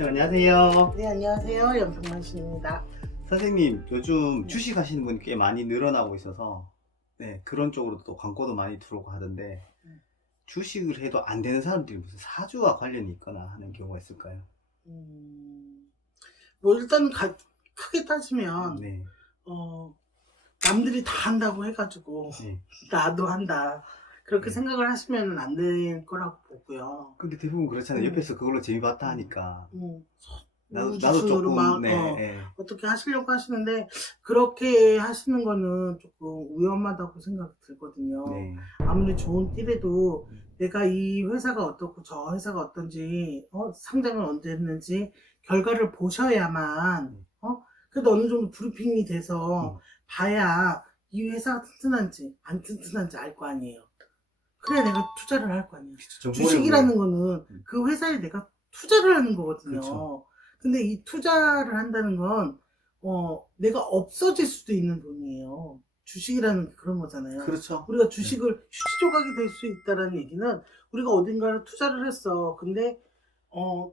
선생님 안녕하세요. 네, 안녕하세요. 연평만 씨입니다. 선생님 요즘 네. 주식 하시는 분꽤 많이 늘어나고 있어서 네 그런 쪽으로 또 광고도 많이 들어오고 하던데 음. 주식을 해도 안 되는 사람들이 무슨 사주와 관련이 있거나 하는 경우가 있을까요? 음, 뭐 일단 가- 크게 따지면 네. 어, 남들이 다 한다고 해가지고 네. 나도 한다 그렇게 네. 생각을 하시면 안 될 거라고 보고요. 근데 대부분 그렇잖아요. 음. 옆에서 그걸로 재미 봤다 하니까 음, 나도 나도 우주순으로 조금 막, 네, 어, 네. 어떻게 하시려고 하시는데 그렇게 하시는 거는 조금 위험하다고 생각이 들거든요. 네. 아무리 좋은 띠래도 음. 내가 이 회사가 어떻고 저 회사가 어떤지 어, 상장을 언제 했는지 결과를 보셔야만 음. 어 그래도 어느 정도 브리핑이 돼서 음. 봐야 이 회사가 튼튼한지 안 튼튼한지 알 거 아니에요. 그래야 내가 투자를 할 거 아니에요. 정보를 주식이라는 거는 음. 그 회사에 내가 투자를 하는 거거든요. 그렇죠. 근데 이 투자를 한다는 건 어, 내가 없어질 수도 있는 돈이에요. 주식이라는 게 그런 거잖아요. 그렇죠. 우리가 주식을 휴지 조각이 될 수 있다라는 얘기는 우리가 어딘가를 투자를 했어. 근데 어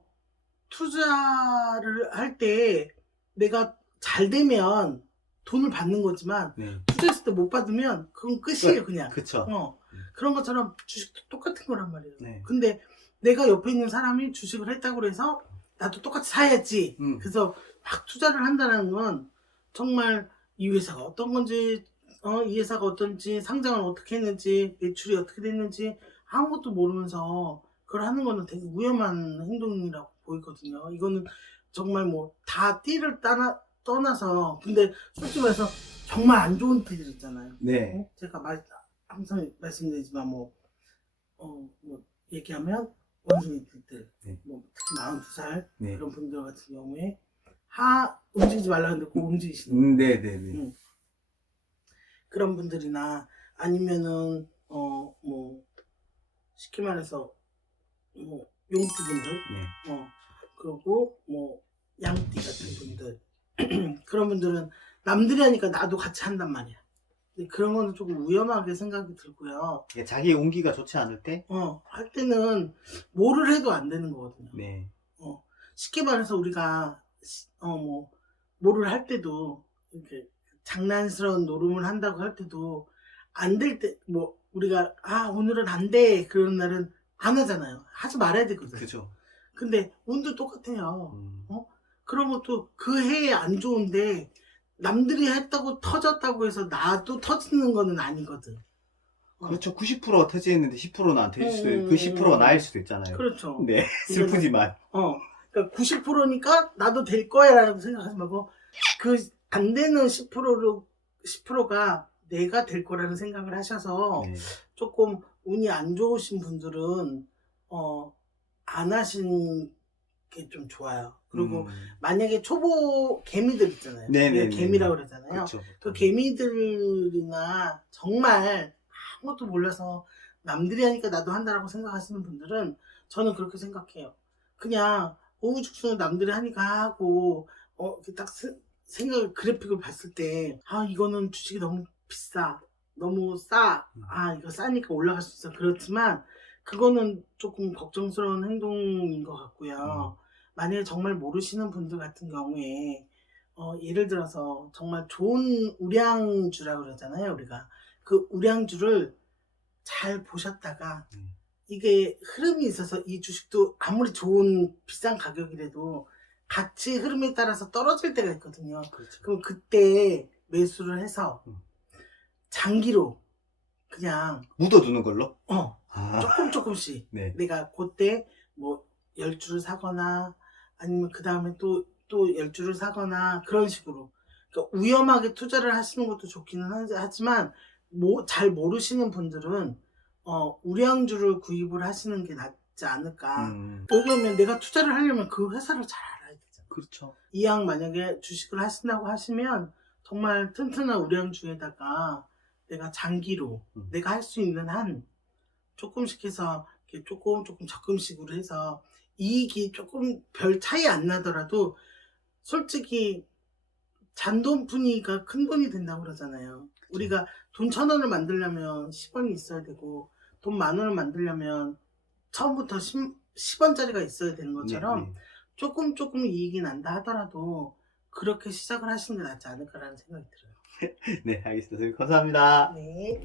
투자를 할 때 내가 잘 되면 돈을 받는 거지만 네. 투자했을 때 못 받으면 그건 끝이에요, 그냥. 그렇죠. 어. 음. 그런 것처럼 주식도 똑같은 거란 말이에요. 네. 근데 내가 옆에 있는 사람이 주식을 했다고 그래서 나도 똑같이 사야지. 음. 그래서 막 투자를 한다는 건 정말 이 회사가 어떤 건지, 어, 이 회사가 어떤지, 상장을 어떻게 했는지, 매출이 어떻게 됐는지 아무것도 모르면서 그걸 하는 거는 되게 위험한 행동이라고 보이거든요. 이거는 정말 뭐 다 띠를 따나, 떠나서 근데 솔직히 말해서 정말 안 좋은 띠들 있잖아요. 네. 어? 제가 말, 항상 말씀드리지만 뭐, 어, 뭐 얘기하면 원숭이들, 네. 뭐 특히 42살 네. 그런 분들 같은 경우에 하 움직이지 말라 근데 꼭 움직이시는 음, 네, 네, 네. 음. 그런 분들이나 아니면은 어 뭐 쉽게 말해서 뭐 용띠 분들 네. 어 그리고 뭐 양띠 같은 분들 그런 분들은 남들이 하니까 나도 같이 한단 말이야. 근데 그런 거는 조금 위험하게 생각이 들고요. 이게 자기의 운기가 좋지 않을 때, 어, 할 때는 뭐를 해도 안 되는 거거든요. 네. 쉽게 말해서 우리가 시- 어 뭐 뭐를 할 때도 이렇게 장난스러운 노름을 한다고 할 때도 안 될 때 뭐 우리가 아 오늘은 안 돼 그런 날은 안 하잖아요 하지 말아야 되거든 그죠. 근데 운도 똑같아요 음. 그런 것도 그 해에 안 좋은데 남들이 했다고 터졌다고 해서 나도 터지는 거는 아니거든 어. 그렇죠. 90%가 터지는데 10%는 안 터질 수도 있고, 음, 그 10%가 음. 나일 수도 있잖아요. 그렇죠 네. 슬프지만. 어, 그러니까 90%니까 나도 될 거야라고 생각하지 말고 그 안 되는 10%로 10%가 내가 될 거라는 생각을 하셔서 네. 조금 운이 안 좋으신 분들은 어, 안 하신 게 좀 좋아요. 그리고 음. 만약에 초보 개미들 있잖아요. 네네네. 개미라고 그러잖아요. 그렇죠. 그 개미들이나 정말 아무것도 몰라서 남들이 하니까 나도 한다라고 생각하시는 분들은 저는 그렇게 생각해요. 그냥 오후죽순을 남들이 하니까 하고 어, 이렇게 딱 세- 생각 그래픽을 봤을 때 아 이거는 주식이 너무 비싸 너무 싸 아 이거 싸니까 올라갈 수 있어 그렇지만 그거는 조금 걱정스러운 행동인 것 같고요. 만약에 정말 모르시는 분들 같은 경우에 어, 예를 들어서 정말 좋은 우량주라고 그러잖아요, 우리가. 그 우량주를 잘 보셨다가 음. 이게 흐름이 있어서 이 주식도 아무리 좋은 비싼 가격이라도 같이 흐름에 따라서 떨어질 때가 있거든요. 그렇죠. 그럼 그때 매수를 해서 음. 장기로 그냥 묻어두는 걸로? 어, 아, 조금 조금씩 네. 내가 그때 뭐 열주를 사거나 아니면 그 다음에 또 또 열주를 사거나 그런 식으로 그러니까 위험하게 투자를 하시는 것도 좋기는 하- 하지만 뭐 잘 모르시는 분들은 어 우량주를 구입을 하시는 게 낫지 않을까 음, 왜냐면 내가 투자를 하려면 그 회사를 잘 알아야 되잖아 그렇죠. 이왕 만약에 주식을 하신다고 하시면 정말 튼튼한 우량주에다가 내가 장기로 음. 내가 할 수 있는 한 조금씩 해서 이렇게 조금 조금 적금식으로 해서 이익이 조금 별 차이 안 나더라도 솔직히 잔돈푼이가 큰 돈이 된다고 그러잖아요. 우리가 돈 천 원을 만들려면 10원이 있어야 되고 돈 만 원을 만들려면 처음부터 10, 10원짜리가 있어야 되는 것처럼 네, 네. 조금 조금 이익이 난다 하더라도 그렇게 시작을 하시는 게 낫지 않을까라는 생각이 들어요. 네, 알겠습니다. 선생님 감사합니다. 네.